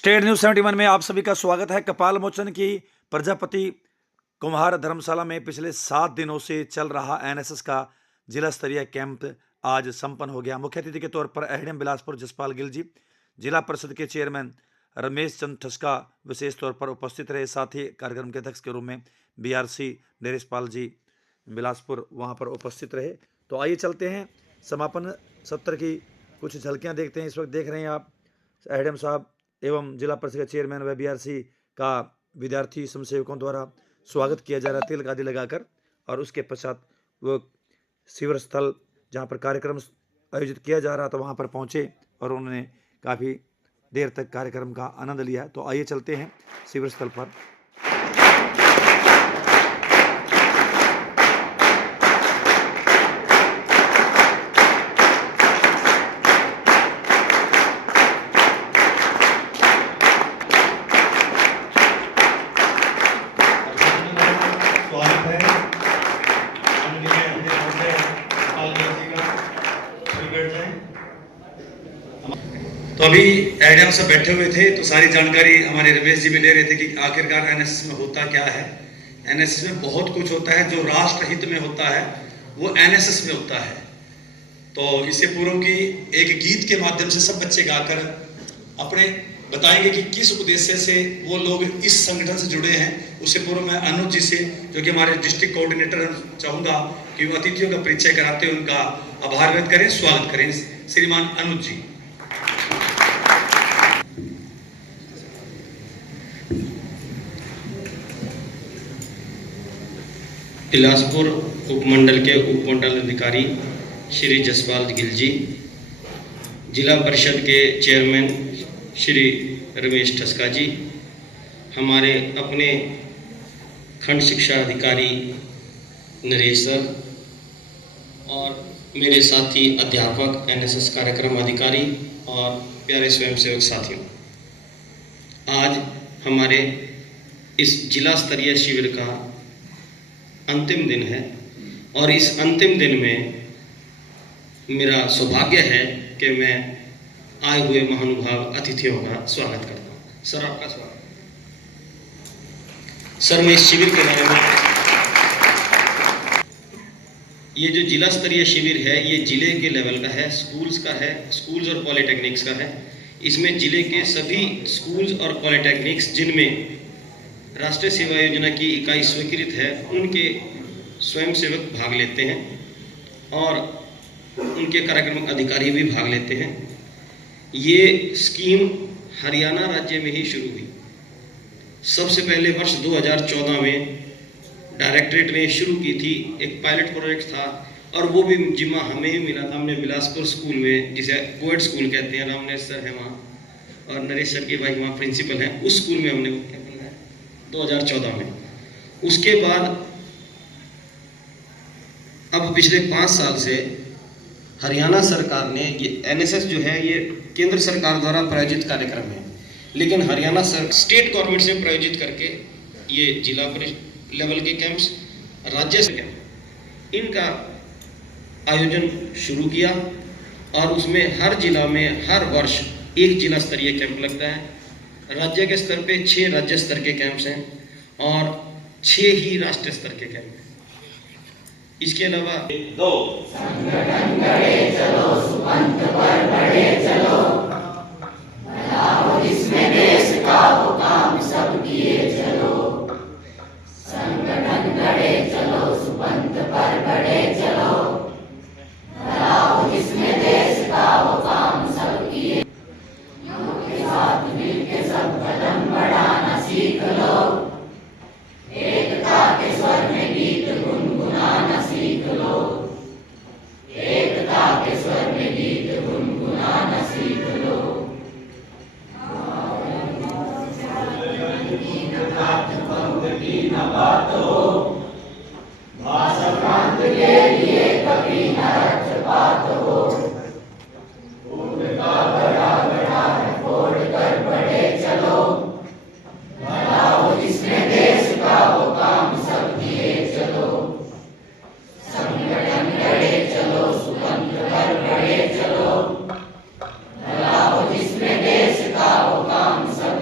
State news 71 में आप सभी का स्वागत है। कपाल मोचन की प्रजापति कुम्हार धर्मशाला में पिछले 7 दिनों से चल रहा एनएसएस का जिला स्तरीय कैंप आज संपन्न हो गया। मुख्य अतिथि के तौर पर एडीएम बिलासपुर जसपाल गिल जी, जिला परिषद के चेयरमैन रमेश चंद ठस्का विशेष तौर पर उपस्थित रहे। साथ ही कार्यक्रम के अध्यक्ष के रूप में बीआरसी नरेशपाल जी बिलासपुर वहां पर उपस्थित रहे। तो आइए चलते हैं समापन सत्र की कुछ झलकियां देखते हैं। इस वक्त देख रहे हैं आप एडीएम साहब एवं जिला परिषद के चेयरमैन व बीआरसी का विद्यार्थी स्वयंसेवकों द्वारा स्वागत किया जा रहा है तिलक आदि लगाकर, और उसके पश्चात वो शिविर स्थल जहाँ पर कार्यक्रम आयोजित किया जा रहा था वहाँ पर पहुँचे और उन्होंने काफ़ी देर तक कार्यक्रम का आनंद लिया। तो आइए चलते हैं शिविर स्थल पर। तो अभी एडीएम सब बैठे हुए थे तो सारी जानकारी हमारे रमेश जी भी ले रहे थे कि आखिरकार एनएसएस में होता क्या है। एनएसएस में बहुत कुछ होता है, जो राष्ट्र हित में होता है वो एनएसएस में होता है। तो इससे पूर्व की एक गीत के माध्यम से सब बच्चे गाकर अपने बताएंगे कि किस उद्देश्य से वो लोग इस संगठन से जुड़े हैं। उससे पूर्व मैं अनुज जी से, जो कि हमारे डिस्ट्रिक्ट कोऑर्डिनेटर, चाहूंगा कि वो अतिथियों का परिचय कराते हुए उनका आभार व्यक्त करें, स्वागत करें। श्रीमान अनुज जी। बिलासपुर उपमंडल के उपमंडल अधिकारी श्री जसपाल गिल जी, जिला परिषद के चेयरमैन श्री रमेश ठस्का जी, हमारे अपने खंड शिक्षा अधिकारी नरेश सर और मेरे साथी अध्यापक, एनएसएस कार्यक्रम अधिकारी और प्यारे स्वयंसेवक साथियों, आज हमारे इस जिला स्तरीय शिविर का अंतिम दिन है और इस अंतिम दिन में मेरा सौभाग्य है कि मैं आए हुए महानुभाव अतिथियों का स्वागत करता हूँ। सर, आपका स्वागत। सर, मैं इस शिविर के बारे में, ये जो जिला स्तरीय शिविर है ये जिले के लेवल का है, स्कूल्स का है, स्कूल्स और पॉलिटेक्निक्स का है। इसमें जिले के सभी स्कूल्स और पॉलिटेक्निक्स जिनमें राष्ट्रीय सेवा योजना की इकाई स्वीकृत है उनके स्वयंसेवक भाग लेते हैं और उनके कार्यक्रम अधिकारी भी भाग लेते हैं। ये स्कीम हरियाणा राज्य में ही शुरू हुई। सबसे पहले वर्ष 2014 में डायरेक्टरेट ने शुरू की थी, एक पायलट प्रोजेक्ट था और वो भी जिम्मा हमें ही मिला था। हमने बिलासपुर स्कूल में, जिसे कोएड स्कूल कहते हैं, रामनेश सर है वहाँ और नरेश सर के भाई वहाँ प्रिंसिपल हैं, उस स्कूल में हमने 2014 में। उसके बाद अब पिछले 5 साल से हरियाणा सरकार ने, ये एनएसएस जो है ये केंद्र सरकार द्वारा प्रायोजित कार्यक्रम है, लेकिन हरियाणा स्टेट गवर्नमेंट से प्रायोजित करके ये जिला लेवल के कैंप्स, राज्य से कैंप, इनका आयोजन शुरू किया और उसमें हर जिला में हर वर्ष एक जिला स्तरीय कैंप लगता है। राज्य के स्तर पे 6 राज्य स्तर के कैंप्स हैं और 6 ही राष्ट्रीय स्तर के कैंप हैं। इसके अलावा 2 संगठन गढ़े चलो, सुपंथ पर बढ़े चलो, बनाओ जिसमें देश का वो काम सब किए चलो। संगठन गढ़े चलो, सुपंथ पर बढ़े चलो, बनाओ जिसमें देश का वो काम सब किए। साथ मिलके सब कदम बढ़ाना सीख लो, एकता के स्वर में गीत गुनगुनाना सीख लो, एकता के स्वर में गीत गुनगुनाना सीख लो। की न बात हो, भाषा प्रांत के लिए कभी न रक्षपात हो, उनका बड़ा बड़ा फोड़ कर बढ़े चलो, बनाओ जिसमें देश का वो काम सब किए चलो। संगठन गढ़े चलो, सुपंथ पर बढ़े चलो, बनाओ जिसमें देश का वो काम सब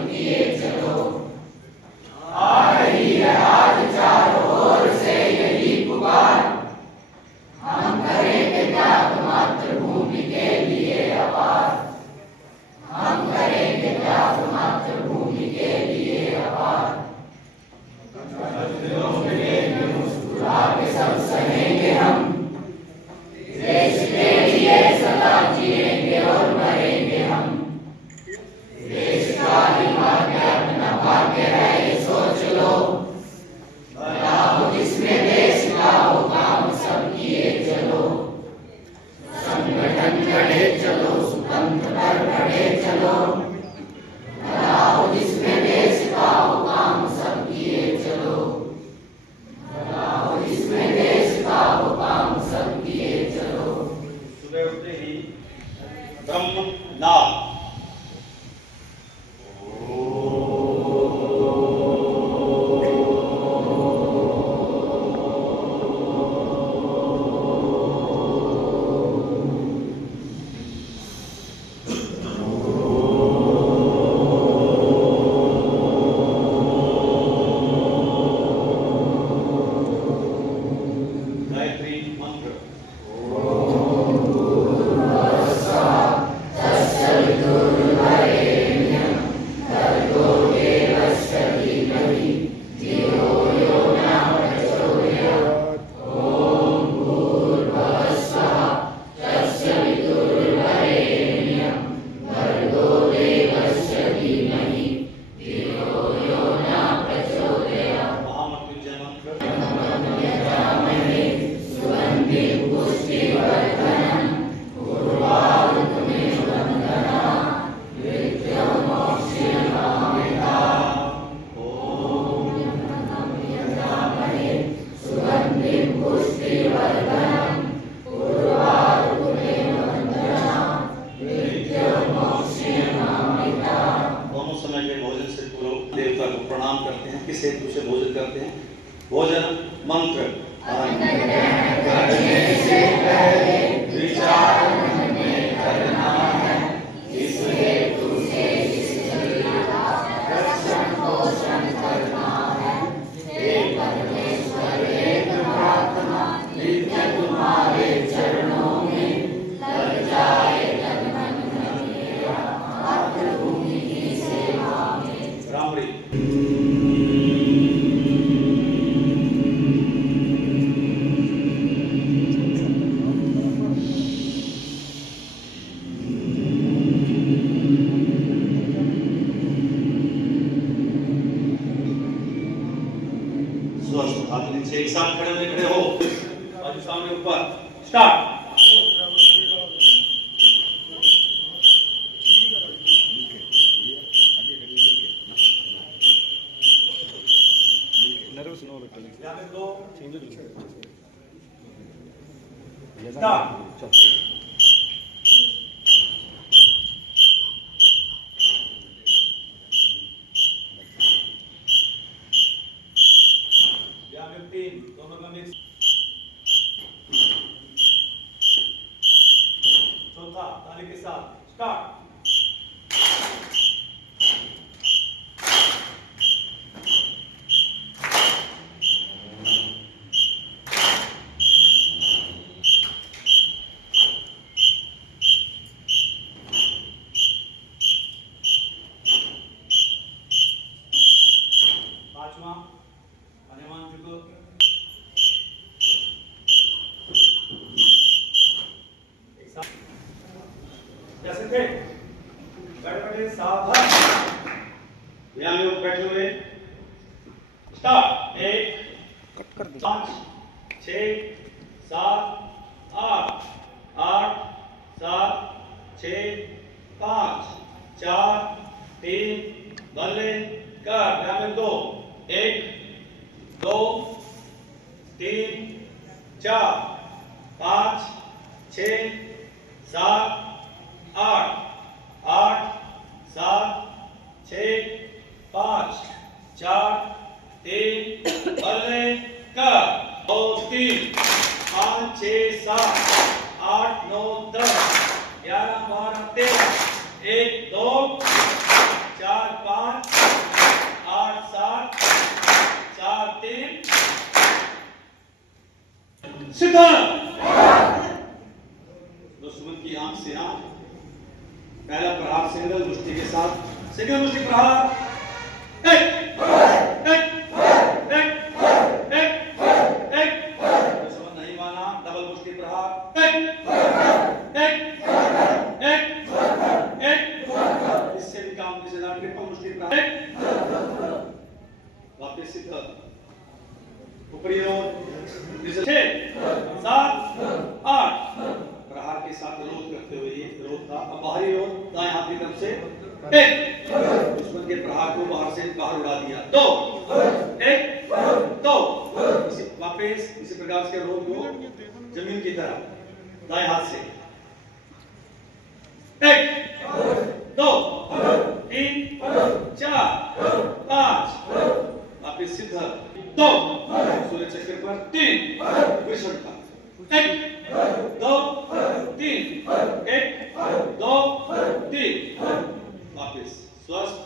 देवता को प्रणाम करते हैं, किस हेतु से भोजन करते हैं? भोजन मंत्र विचार करना है, इस हेतु से रक्षण पोषण करना है। हे परमेश्वर एक प्रार्थना नित्य तुम्हारे चरणों में लग जाए तन मन मेरा, मातृभूमि की सेवा में। रामरी स्वस्थ हाथ नीचे, एक साथ खड़े हो, बाजू सामने ऊपर, स्टार्ट। दोनों का मिक्स। चौथा ताली के साथ स्टार्ट। पांचवा हनुमान जी को एक साथ कैसे थे? बैठे बैठे सावधान, ध्यान में बैठे हुए, स्टार्ट। 1 5 6 7 8 8 7 6 5 4 3 बल्ले कर। ध्यान में 2 1 2 3 4 5 6 7 8 8 7 6 5 4 3 बल्ले कर। 2 3 5 6 7 8 9 10 11 12 13 1 2 4 5 8 7 4 3 सीधा। दुश्मन की आंख से आंख, पहला प्रहार सिंगल मुष्टि के साथ, सिंगल मुष्टि प्रहार। एक एक एक एक एक, दुश्मन नहीं माना, डबल मुष्टि प्रहार। एक एक एक एक, इससे भी काम किसी ना ट्रिपल मुष्टि प्रहार। एक वापस सीधा ऊपरी ओर 6 7 8 प्रहार के साथ रोध करते हुए, ये रोध था। अब बाहरी ओर दाएं हाथ की तरफ से एक, दुश्मन के प्रहार को बाहर से बाहर उड़ा दिया। 2 1 2, वापस इसी प्रकार से रोध को जमीन की तरफ दाएं हाथ से 1 2 3 4 5, वापस सीधा 2 सूर्य चक्र पर 3 वृषण का 1 2 3 1 2 3, वापस स्वस्थ।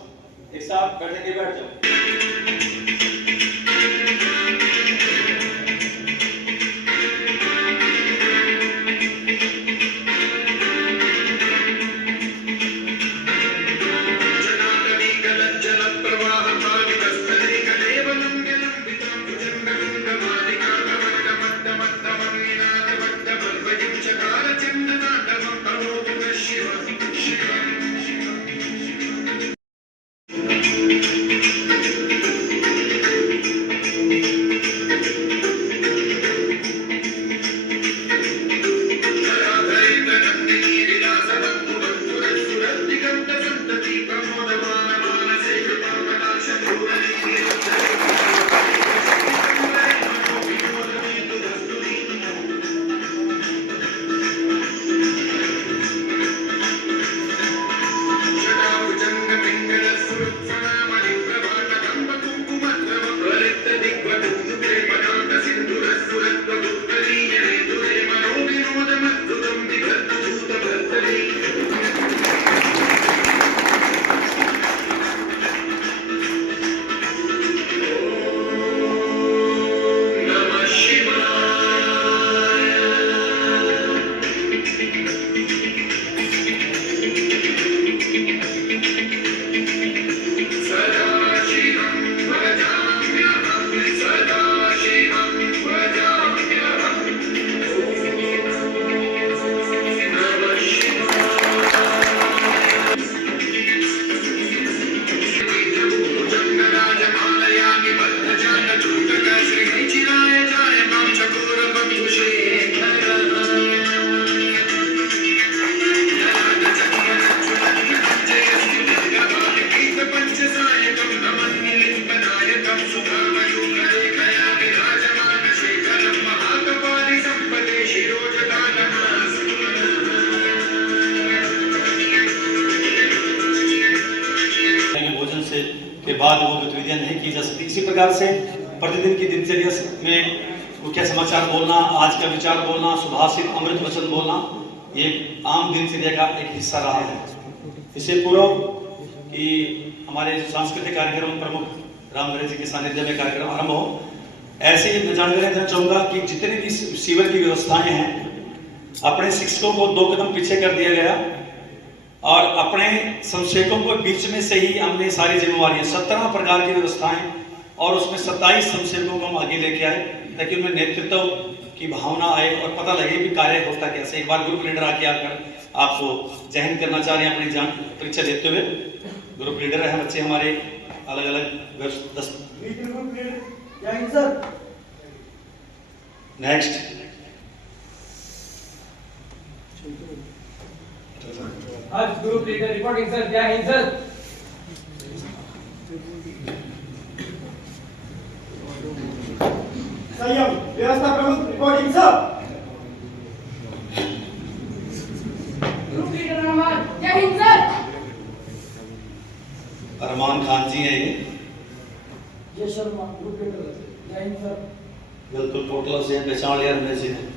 एक साथ बैठेंगे, बैठ जाओ। से के बाद वो गतिविधियां नहीं की जा सकती। इसी प्रकार से प्रतिदिन की दिनचर्या में मुख्य समाचार बोलना, आज का विचार बोलना, सुभाषित अमृत वचन बोलना, ये आम दिनचर्या का एक हिस्सा रहा है। इससे पूर्व कि हमारे सांस्कृतिक कार्यक्रम प्रमुख राम नरेश जी के सानिध्य में कार्यक्रम आरंभ हो, ऐसे ही मैं जानकारी देना चाहूंगा कि जितने भी शिविर की व्यवस्थाएं हैं, अपने शिक्षकों को 2 कदम पीछे कर दिया गया और अपने संक्षेपों को बीच में से ही हमने सारी जिम्मेवारियां 17 प्रकार की व्यवस्थाएं और उसमें 27 संक्षेपों को हम आगे लेके आए, ताकि उनमें नेतृत्व की भावना आए और पता लगे कि कार्य होता कैसे। एक बार ग्रुप लीडर आके आकर आपको जहन करना चाह रहे हैं अपनी जान परीक्षा देते हुए। ग्रुप लीडर है बच्चे हमारे अलग अलग 10। नेक्स्ट आज ग्रुप लीडर रिपोर्टिंग सर, जय हिंद सर। संयम व्यवस्था प्रमुख reporting sir. Group leader Rahman, जय हिंद सर। अरमान खान जी हैं ये, जय शर्मा, ग्रुप लीडर, जय हिंद सर। बिल्कुल कोटला से पहचान लिया रमेश जी ने।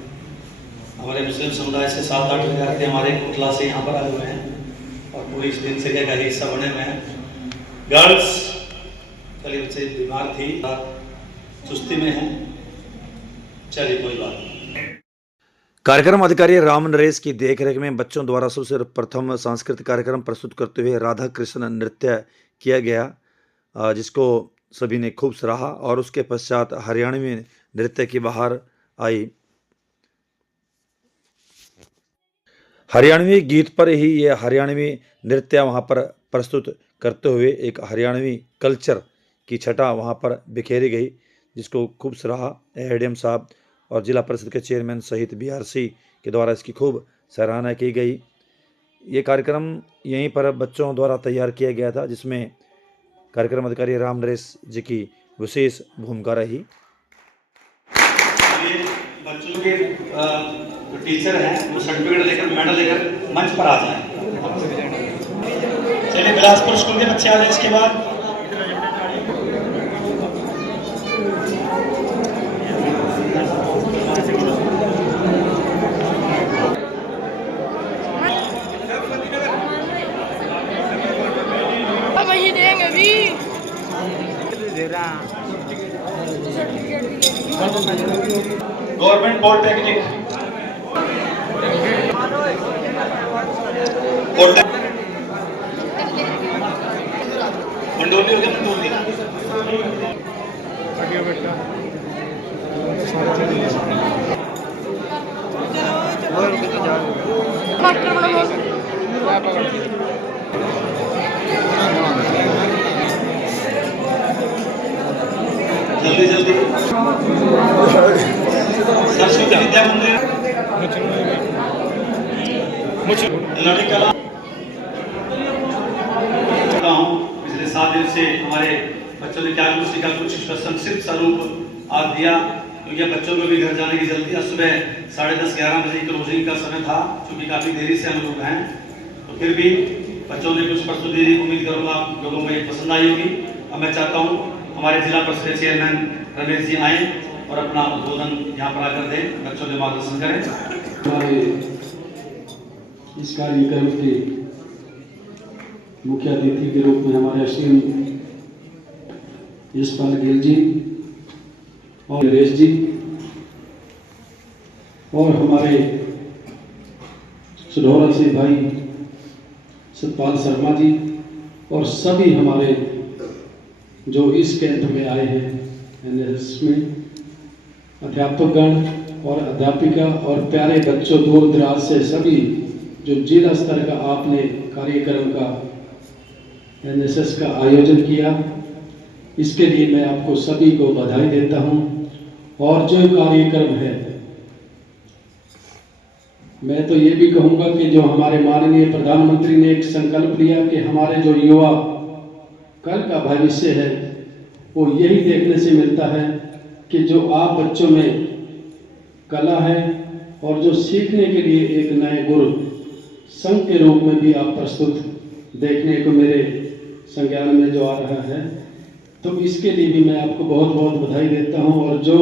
हमारे मुस्लिम समुदाय से 7-8 विद्यार्थी हमारे कोटला से यहाँ पर आए हुए हैं और पूरी इस दिनचर्या का हिस्सा बने हुए हैं। गर्ल्स कल बच्चे बीमार थी, सुस्ती में है, चलिए कोई बात नहीं। कार्यक्रम अधिकारी राम नरेश की देखरेख में बच्चों द्वारा सबसे प्रथम सांस्कृतिक कार्यक्रम प्रस्तुत करते हुए राधा कृष्ण नृत्य किया गया, जिसको सभी ने खूब सराहा और उसके पश्चात हरियाणवी नृत्य की बाहर आई। हरियाणवी गीत पर ही ये हरियाणवी नृत्य वहाँ पर प्रस्तुत करते हुए एक हरियाणवी कल्चर की छटा वहाँ पर बिखेरी गई, जिसको खूब सराहा एडीएम साहब और जिला परिषद के चेयरमैन सहित बीआरसी के द्वारा इसकी खूब सराहना की गई। ये कार्यक्रम यहीं पर बच्चों द्वारा तैयार किया गया था, जिसमें कार्यक्रम अधिकारी राम नरेश जी की विशेष भूमिका रही। बच्चों के जो टीचर हैं वो सर्टिफिकेट लेकर, मेडल लेकर मंच पर आ जाएं। चलिए बिलासपुर स्कूल के बच्चे आ जाए। इसके बाद वही देंगे अभी। गवर्नमेंट पॉलिटेक्निक मंडोली हो गया, मंडोली जल्दी जल्दी सरस्वती विद्या मंदिर लड़ी कला हूँ। पिछले 7 दिन से हमारे बच्चों ने क्या कुछ सीखा, कुछ इसका संक्षिप्त स्वरूप आज दिया, क्योंकि बच्चों को भी घर जाने की जल्दी। आज सुबह 10:30-11 बजे क्लोजिंग का समय था, क्योंकि काफी देरी से हम लोग हैं, तो फिर भी बच्चों ने कुछ प्रस्तुति दी। उम्मीद करूंगा आप लोगों को ये पसंद आई होगी। अब मैं चाहता हूँ हमारे जिला परिषद चेयरमैन रमेश जी आए और अपना उद्बोधन यहाँ पर आकर दें, बच्चों के मार्गदर्शन करें। हमारे इस कार्यक्रम के मुख्य अतिथि के रूप में हमारे श्री यशपाल गिल जी और नरेश जी और हमारे सुधौरा से भाई सतपाल शर्मा जी और सभी हमारे जो इस कैंप में आए हैं एनएसएस में, अध्यापकगण और अध्यापिका और प्यारे बच्चों दूर दराज से सभी जो जिला स्तर का आपने कार्यक्रम का एनएसएस का आयोजन किया, इसके लिए मैं आपको सभी को बधाई देता हूं। और जो कार्यक्रम है, मैं तो ये भी कहूँगा कि जो हमारे माननीय प्रधानमंत्री ने एक संकल्प लिया कि हमारे जो युवा कल का भविष्य है, वो यही देखने से मिलता है कि जो आप बच्चों में कला है और जो सीखने के लिए एक नए गुरु संघ के रूप में भी आप प्रस्तुत देखने को मेरे संज्ञान में होने जो आ रहा है, तो इसके लिए भी मैं आपको बहुत बहुत बधाई देता हूं। और जो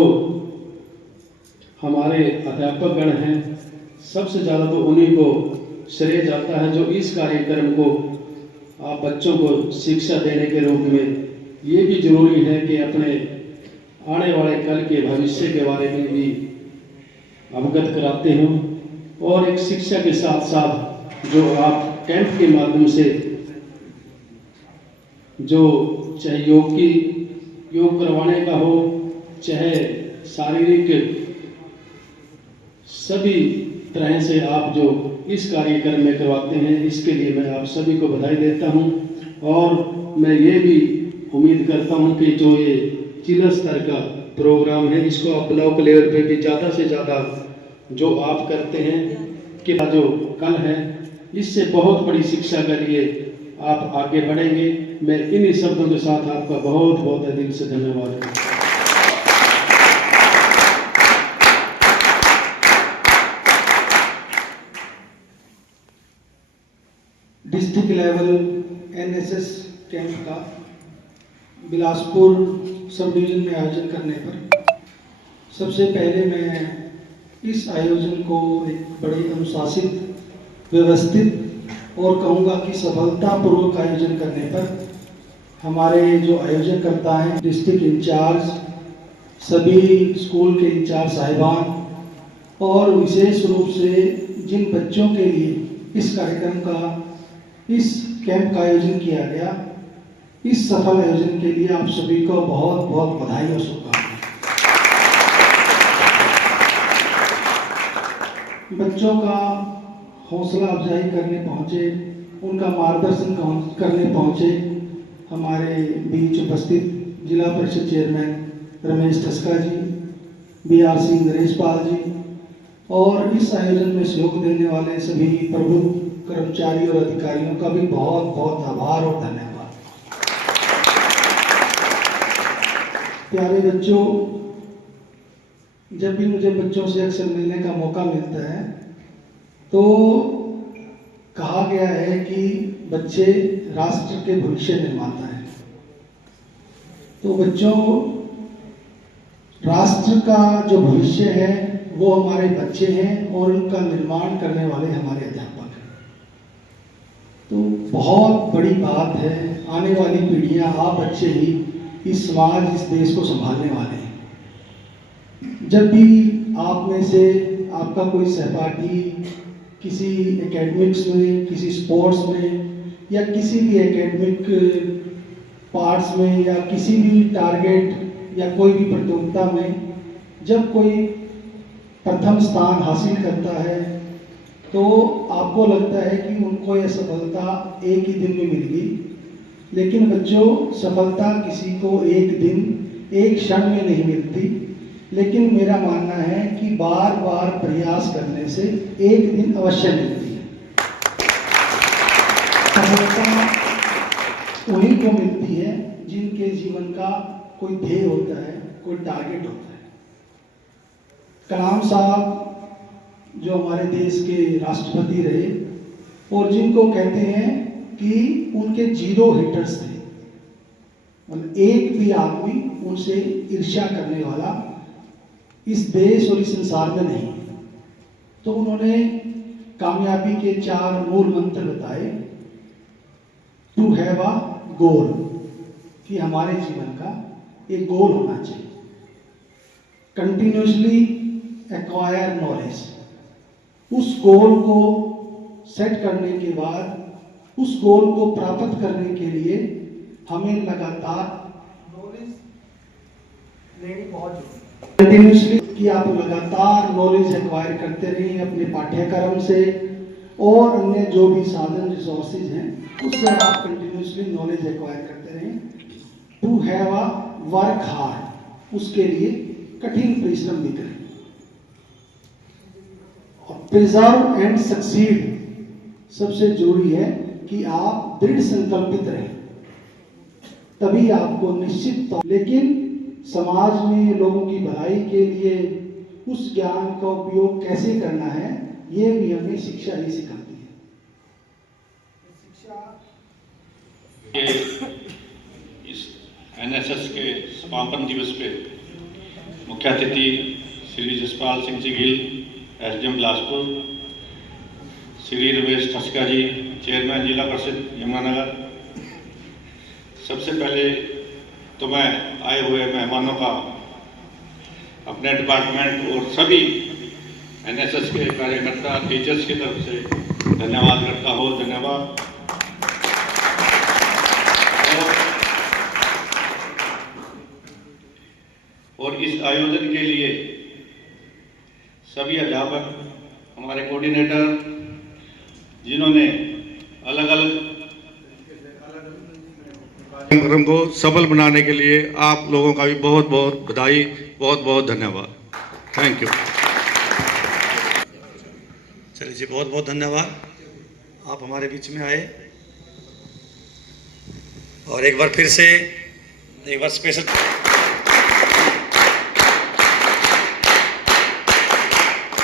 हमारे अध्यापकगण हैं, सबसे ज़्यादा तो उन्हीं को श्रेय जाता है जो इस कार्यक्रम को आप बच्चों को शिक्षा देने के रूप में, ये भी जरूरी है कि अपने आने वाले कल के भविष्य के बारे में भी अवगत कराते हो। और एक शिक्षा के साथ साथ जो आप कैंप के माध्यम से जो चाहे योग करवाने का हो, चाहे शारीरिक सभी तरह से आप जो इस कार्यक्रम में करवाते हैं, इसके लिए मैं आप सभी को बधाई देता हूं। और मैं ये भी उम्मीद करता हूं कि जो ये जिला स्तर का प्रोग्राम है, इसको आप ब्लॉक लेवल पे भी ज़्यादा से ज़्यादा जो आप करते हैं कि जो कल है, इससे बहुत बड़ी शिक्षा के लिए आप आगे बढ़ेंगे। मैं इन्हीं शब्दों के साथ आपका बहुत बहुत दिल से धन्यवाद करता हूं। डिस्ट्रिक्ट लेवल एनएसएस कैंप का बिलासपुर सब डिवीज़न में आयोजन करने पर सबसे पहले मैं इस आयोजन को एक बड़े अनुशासित, व्यवस्थित और कहूँगा कि सफलतापूर्वक आयोजन करने पर हमारे जो आयोजन करता है, डिस्ट्रिक्ट इंचार्ज, सभी स्कूल के इंचार्ज साहिबान और विशेष रूप से जिन बच्चों के लिए इस कार्यक्रम का, इस कैंप का आयोजन किया गया, इस सफल आयोजन के लिए आप सभी को बहुत बहुत बधाई और शुभकामनाएं। बच्चों का हौसला अफजाई करने पहुंचे, उनका मार्गदर्शन करने पहुंचे हमारे बीच उपस्थित जिला परिषद चेयरमैन रमेश टस्का जी, BRC नरेश पाल जी और इस आयोजन में सहयोग देने वाले सभी प्रमुख कर्मचारी और अधिकारियों का भी बहुत बहुत आभार और धन्यवाद। प्यारे बच्चों, जब भी मुझे बच्चों से अक्सर मिलने का मौका मिलता है तो कहा गया है कि बच्चे राष्ट्र के भविष्य निर्माता हैं। तो बच्चों, राष्ट्र का जो भविष्य है वो हमारे बच्चे हैं और उनका निर्माण करने वाले हमारे अध्यापक हैं। तो बहुत बड़ी बात है, आने वाली पीढ़ियां, आप बच्चे ही इस समाज, इस देश को संभालने वाले हैं। जब भी आप में से आपका कोई सहपाठी किसी एकेडमिक्स में, किसी स्पोर्ट्स में या किसी भी एकेडमिक पार्ट्स में या किसी भी टारगेट या कोई भी प्रतियोगिता में जब कोई प्रथम स्थान हासिल करता है तो आपको लगता है कि उनको यह सफलता एक ही दिन में मिल गई। लेकिन बच्चों, सफलता किसी को एक दिन, एक क्षण में नहीं मिलती, लेकिन मेरा मानना है कि बार बार प्रयास करने से एक दिन अवश्य मिलती है। सफलता उन्हीं को मिलती है जिनके जीवन का कोई ध्येय होता है, कोई टारगेट होता है। कलाम साहब जो हमारे देश के राष्ट्रपति रहे और जिनको कहते हैं कि उनके 0 हिटर्स थे, मतलब एक भी आदमी उनसे ईर्ष्या करने वाला इस देश और इस संसार में नहीं। तो उन्होंने कामयाबी के 4 मूल मंत्र बताए। टू हैव अ गोल, कि हमारे जीवन का एक गोल होना चाहिए। कंटिन्यूसली एक्वायर नॉलेज, उस गोल को सेट करने के बाद, उस गोल को प्राप्त करने के लिए हमें लगातार नॉलेज लेनी बहुत जरूरी है। कंटिन्यूसली, कि आप लगातार नॉलेज एक्वायर करते रहें अपने पाठ्यक्रम से और अन्य जो भी साधन रिसोर्सेज हैं उससे आप कंटिन्यूसली नॉलेज एक्वायर करते रहें। To have a work hard, उसके लिए कठिन परिश्रम भी करें। और प्रिजर्व एंड सक्सीड, सबसे जरूरी है कि आप दृढ़ संकल्पित रहें, तभी आपको निश्चित। लेकिन समाज में लोगों की भलाई के लिए उस ज्ञान का उपयोग कैसे करना है, ये भी हमें शिक्षा ही सिखाती है। शिक्षा एनएसएस के समापन दिवस पे मुख्य अतिथि श्री जसपाल सिंह जी गिल, एसडीएम बिलासपुर, श्री रमेश ठस्का जी, चेयरमैन जिला परिषद यमुनानगर। सबसे पहले तो मैं आए हुए मेहमानों का अपने डिपार्टमेंट और सभी एनएसएस के कार्यकर्ता टीचर्स की तरफ से धन्यवाद करता हूँ। धन्यवाद। और इस आयोजन के लिए सभी अध्यापक, हमारे कोऑर्डिनेटर, जिन्होंने अलग अलग कार्यक्रम को सफल बनाने के लिए आप लोगों का भी बहुत बहुत बधाई, बहुत बहुत धन्यवाद। Thank you. चलिए जी, बहुत बहुत धन्यवाद, आप हमारे बीच में आए। और एक बार फिर से एक बार स्पेशल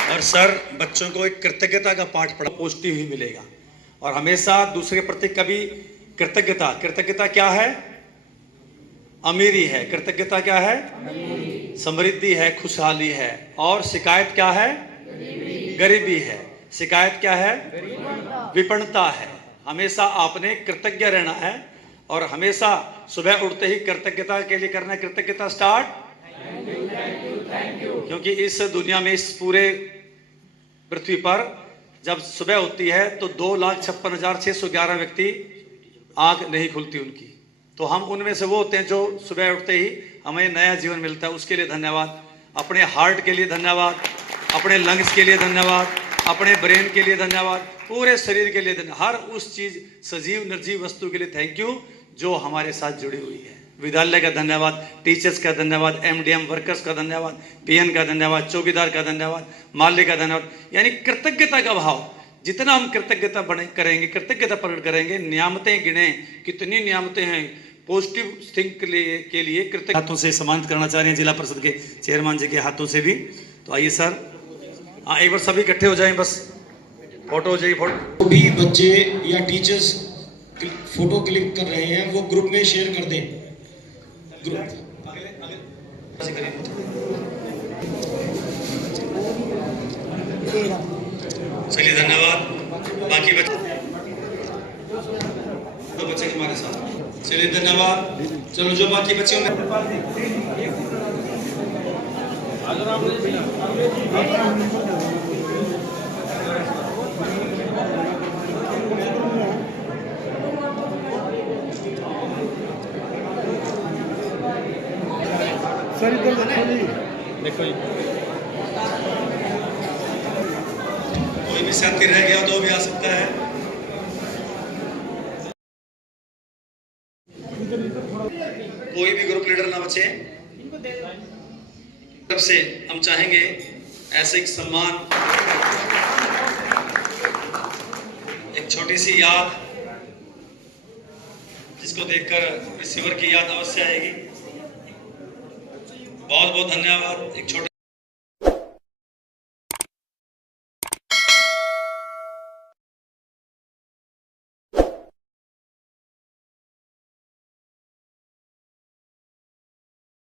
और सर बच्चों को एक कृतज्ञता का पाठ पढ़ा, पॉजिटिव ही मिलेगा। और हमेशा दूसरे प्रति कभी कृतज्ञता क्या है? अमीरी है। कृतज्ञता क्या है? समृद्धि है, खुशहाली है। और शिकायत क्या है? गरीबी है। शिकायत क्या है? विपन्नता है। हमेशा आपने कृतज्ञ रहना है और हमेशा सुबह उठते ही कृतज्ञता के लिए करना है। कृतज्ञता स्टार्ट। क्योंकि इस दुनिया में, इस पूरे पृथ्वी पर जब सुबह होती है तो 2,56,611 व्यक्ति आंख नहीं खुलती उनकी। तो हम उनमें से वो होते हैं जो सुबह उठते ही हमें नया जीवन मिलता है। उसके लिए धन्यवाद। अपने हार्ट के लिए धन्यवाद, अपने लंग्स के लिए धन्यवाद, अपने ब्रेन के लिए धन्यवाद, पूरे शरीर के लिए धन्यवाद। हर उस चीज, सजीव निर्जीव वस्तु के लिए थैंक यू जो हमारे साथ जुड़ी हुई है। विद्यालय का धन्यवाद, टीचर्स का धन्यवाद, एमडीएम वर्कर्स का धन्यवाद, पीएन का धन्यवाद, चौकीदार का धन्यवाद, माल्य का धन्यवाद। यानी कृतज्ञता का भाव, जितना हम कृतज्ञता करेंगे, कृतज्ञता प्रकट करेंगे। नियामतें गिने, कितनी नियामतें हैं पॉजिटिव थिंक के लिए कृतज्ञ हाथों से सम्मानित करना चाह रहे हैं जिला परिषद के चेयरमैन जी के हाथों से भी। तो आइए सर, हाँ एक बार सभी इकट्ठे हो जाएं, बस फोटो हो जाएगी। फोटो भी बच्चे या टीचर्स फोटो क्लिक कर रहे हैं वो ग्रुप में शेयर कर दें। चलिए धन्यवाद। बाकी बच्चे तो बच्चे हमारे साथ, चलिए धन्यवाद। चलो जो बाकी बच्चे सर इधर देखो जी। कोई भी साथी रह गया तो भी आ सकता है। कोई भी ग्रुप लीडर ना बचे। तरफ से हम चाहेंगे ऐसे एक सम्मान, एक छोटी सी याद जिसको देखकर रिसीवर की याद अवश्य आएगी। बहुत बहुत धन्यवाद। एक छोटा